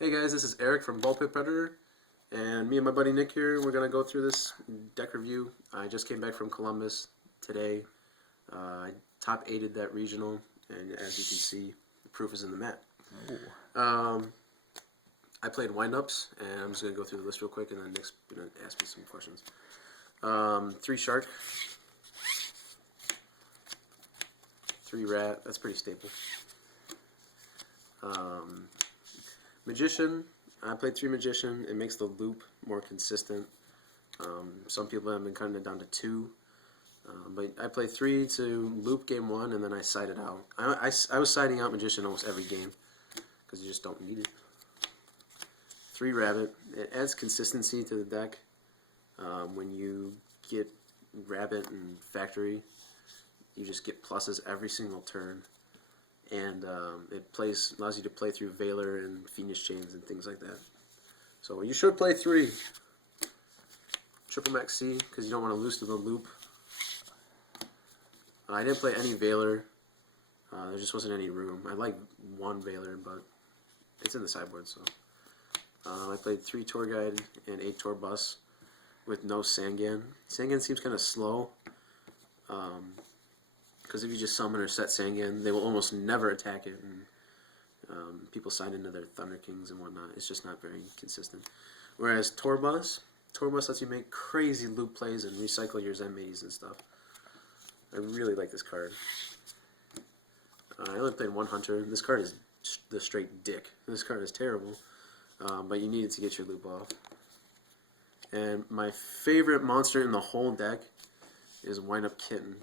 Hey guys, this is Eric from Ball Pit Predator, and me and my buddy Nick here, we're going to go through this deck review. I just came back from Columbus today. I top 8'd that regional, and as you can see, the proof is in the mat. I played windups, and I'm just going to go through the list real quick, and then Nick's going to ask me some questions. 3 shark, 3 rat, that's pretty staple. Magician, I played 3 Magician. It makes the loop more consistent. Some people have been cutting it down to 2. But I played 3 to loop game 1, and then I sided out. I was siding out Magician almost every game, because you just don't need it. 3 Rabbit, it adds consistency to the deck. When you get Rabbit and Factory, you just get pluses every single turn. And it allows you to play through Valor and Phoenix Chains and things like that. So you should play 3. Triple Max C, because you don't want to lose to the loop. I didn't play any Valor. There just wasn't any room. I like 1 Valor, but it's in the sideboard. So I played 3 Tour Guide and 8 Tour Bus with no Sangan. Sangan seems kind of slow. Because if you just summon or set Sangan, they will almost never attack it, and people sign into their Thunder Kings and whatnot. It's just not very consistent. Whereas Torbus lets you make crazy loop plays and recycle your Zen-Maidis and stuff. I really like this card. I only played 1 Hunter. This card is the straight dick. This card is terrible, but you need it to get your loop off. And my favorite monster in the whole deck is Wind Up Kitten.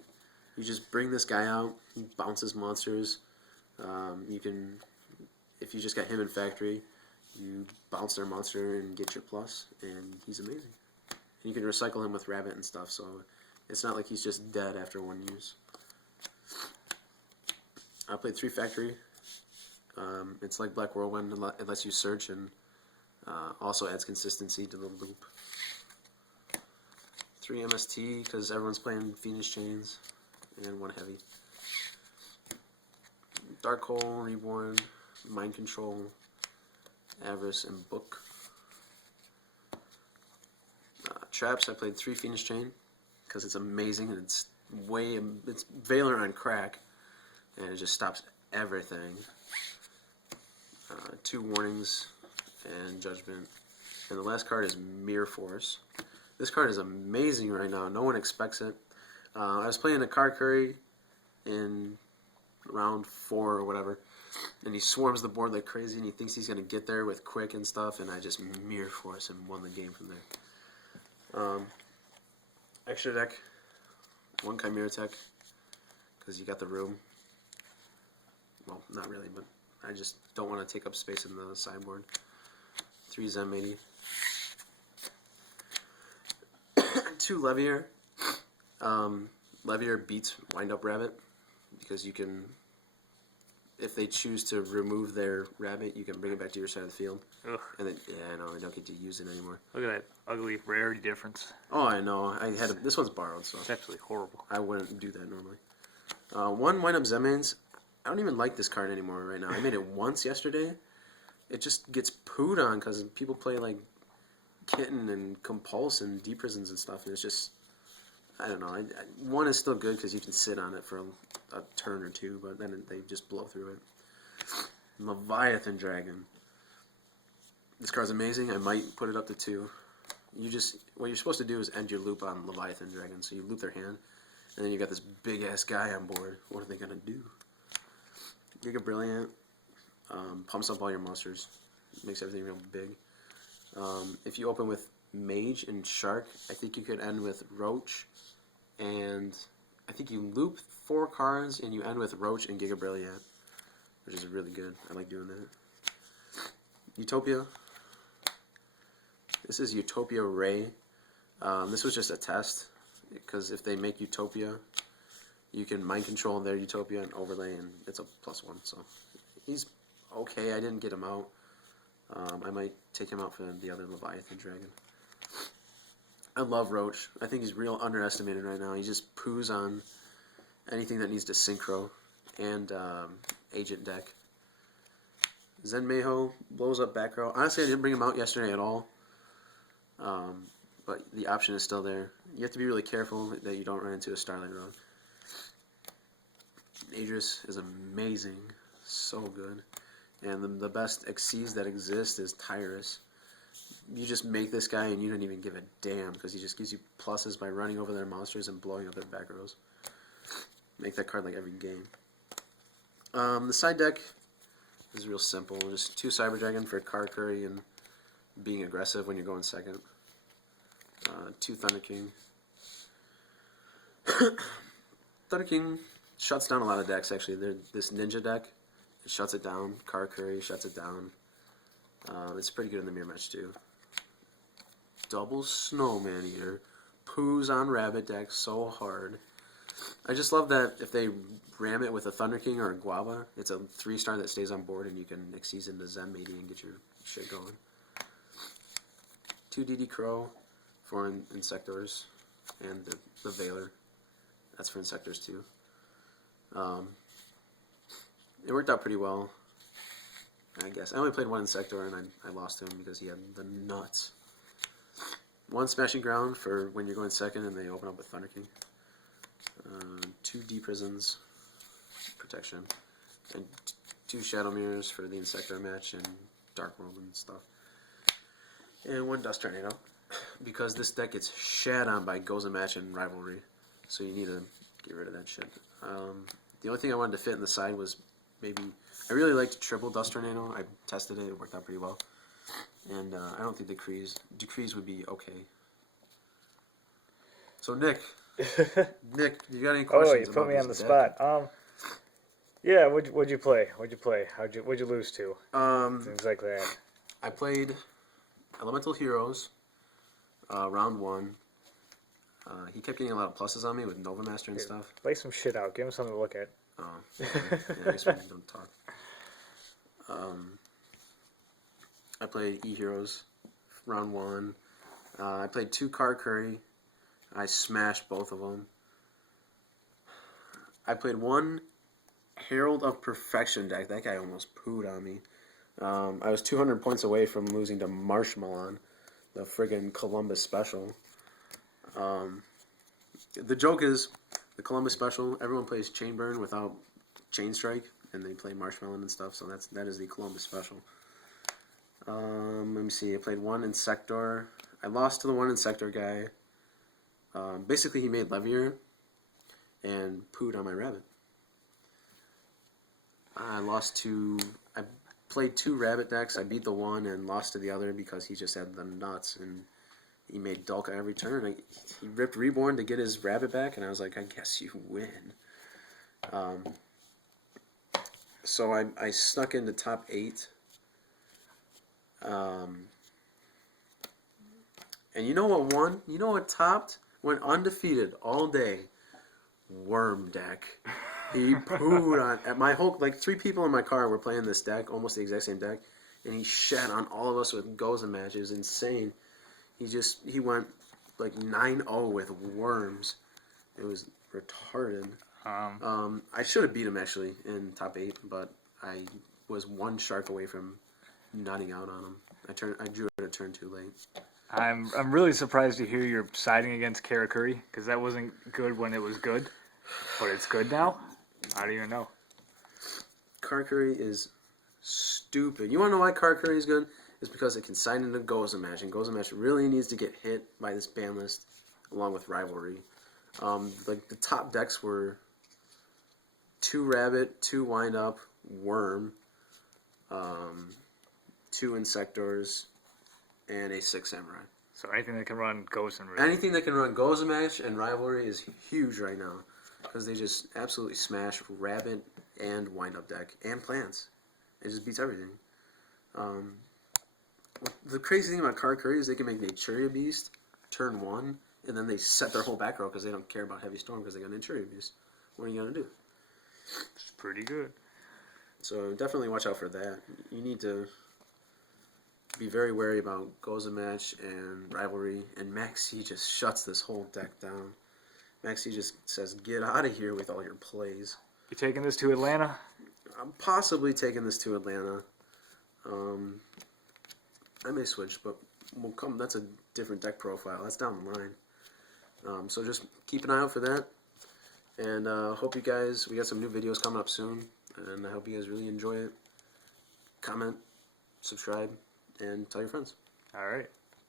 You just bring this guy out, he bounces monsters. You can, if you just got him in Factory, you bounce their monster and get your plus, and he's amazing. And you can recycle him with Rabbit and stuff, so it's not like he's just dead after 1 use. I played 3 Factory. It's like Black Whirlwind, it lets you search and also adds consistency to the loop. 3 MST, because everyone's playing Phoenix Chains. And 1 heavy. Dark Hole, Reborn, Mind Control, Avarice, and Book. Traps, I played 3 Phoenix Chain, because it's amazing, and it's Valor on crack, and it just stops everything. 2 Warnings, and Judgment. And the last card is Mirror Force. This card is amazing right now, no one expects it. I was playing a card curry in round 4 or whatever, and he swarms the board like crazy, and he thinks he's going to get there with quick and stuff, and I just Mirror Force and won the game from there. Extra deck, 1 Chimera Tech, because you got the room. Well, not really, but I just don't want to take up space in the sideboard. 3 Zen-Maidi. 2 Levier. Levier beats Wind Up Rabbit, because you can, if they choose to remove their rabbit, you can bring it back to your side of the field. Ugh. And then, yeah, I know, they don't get to use it anymore. Look at that ugly rarity difference. Oh, I know. This one's borrowed, so It's absolutely horrible. I wouldn't do that normally. 1 Wind Up Zen-Maidens. I don't even like this card anymore right now. I made it once yesterday. It just gets pooed on because people play like Kitten and Compulse and Deep Prisons and stuff, and it's just, I don't know. 1 is still good because you can sit on it for a turn or 2, but then they just blow through it. Leviathan Dragon. This card's amazing. I might put it up to 2. What you're supposed to do is end your loop on Leviathan Dragon. So you loop their hand, and then you got this big ass guy on board. What are they gonna do? Giga Brilliant pumps up all your monsters, makes everything real big. If you open with Mage and Shark, I think you could end with Roach, and I think you loop 4 cards and you end with Roach and Giga Brilliant, which is really good. I like doing that. Utopia. This is Utopia Ray. This was just a test, because if they make Utopia, you can mind control their Utopia and overlay, and it's a +1. So he's okay. I didn't get him out. I might take him out for the other Leviathan Dragon. I love Roach. I think he's real underestimated right now. He just poos on anything that needs to synchro and agent deck. Zenmeiho blows up back row. Honestly, I didn't bring him out yesterday at all. But the option is still there. You have to be really careful that you don't run into a Starlight Road. Adris is amazing. So good. And the best Xyz that exists is Tyrus. You just make this guy and you don't even give a damn because he just gives you pluses by running over their monsters and blowing up their back rows. Make that card like every game. The side deck is real simple. Just 2 Cyber Dragon for card curry and being aggressive when you're going second. 2 Thunder King. Thunder King shuts down a lot of decks, actually. This Ninja deck, it shuts it down. Car Curry shuts it down. It's pretty good in the mirror match, too. Double Snowman Eater. Poos on Rabbit deck so hard. I just love that if they ram it with a Thunder King or a Guava, it's a 3-star that stays on board and you can Xyz into Zen Meaty and get your shit going. 2 DD Crow for Insectors, and the Veiler. That's for Insectors too. It worked out pretty well, I guess. I only played 1 Insector and I lost to him because he had the nuts. 1 Smashing Ground for when you're going second and they open up with Thunder King. 2 Deep Prisons protection, and 2 Shadow Mirrors for the Insector match and Dark World and stuff. And 1 Dust Tornado, because this deck gets shat on by Goes a Match and Rivalry, so you need to get rid of that shit. The only thing I wanted to fit in the side was maybe, I really liked triple Dust Tornado. I tested it, it worked out pretty well. And I don't think Decrees would be okay. So Nick, you got any questions? Oh, you put me on the spot. Yeah, what'd you play? What'd you lose to? Things like that. I played Elemental Heroes, round 1. He kept getting a lot of pluses on me with Nova Master and stuff. Lay some shit out. Give him something to look at. Oh, okay. Yeah, I guess we don't talk. I played E-Heroes, round 1. I played 2 Card Curry. I smashed both of them. I played 1 Herald of Perfection deck. That guy almost pooed on me. I was 200 points away from losing to Marshmallow, the friggin' Columbus Special. The joke is, the Columbus Special, everyone plays Chain Burn without Chain Strike, and they play Marshmallow and stuff, so that is the Columbus Special. Let me see, I played 1 Insector. I lost to the 1 Insector guy. Basically, he made Levier and pooed on my rabbit. I played 2 rabbit decks. I beat the one and lost to the other because he just had the nuts, and he made Dulka every turn. He ripped Reborn to get his rabbit back, and I was like, I guess you win. So I snuck into top 8. And you know what won? You know what topped? Went undefeated all day. Worm deck. He pooed on my whole, like 3 people in my car were playing this deck, almost the exact same deck, and he shat on all of us with Goza match. It was insane. He went like 9-0 with worms. It was retarded. I should have beat him actually in top 8, but I was 1 shark away from nutting out on him. I drew it a turn too late. I'm really surprised to hear you're siding against Karakuri, because that wasn't good when it was good, but it's good now? I don't even know. Karakuri is stupid. You want to know why Karakuri is good? It's because it can sign into Goza Match, and Goza Match really needs to get hit by this ban list along with Rivalry. Like the top decks were 2 Rabbit, 2 Wind Up, Worm, 2 Insectors, and a 6 Samurai. So anything that can run Gozen. Really. Anything that can run Goza Match and Rivalry is huge right now, because they just absolutely smash Rabbit and Wind Up deck and Plants. It just beats everything. The crazy thing about Card Curry is they can make Naturia Beast turn 1, and then they set their whole back row because they don't care about Heavy Storm because they got Naturia Beast. What are you going to do? It's pretty good. So definitely watch out for that. You need to be very wary about Goza Match and Rivalry, and Maxi just shuts this whole deck down. Maxi just says, get out of here with all your plays. You taking this to Atlanta? I'm possibly taking this to Atlanta. I may switch, but we'll come. That's a different deck profile. That's down the line. So just keep an eye out for that. And hope you guys, we got some new videos coming up soon. And I hope you guys really enjoy it. Comment, subscribe, and tell your friends. All right.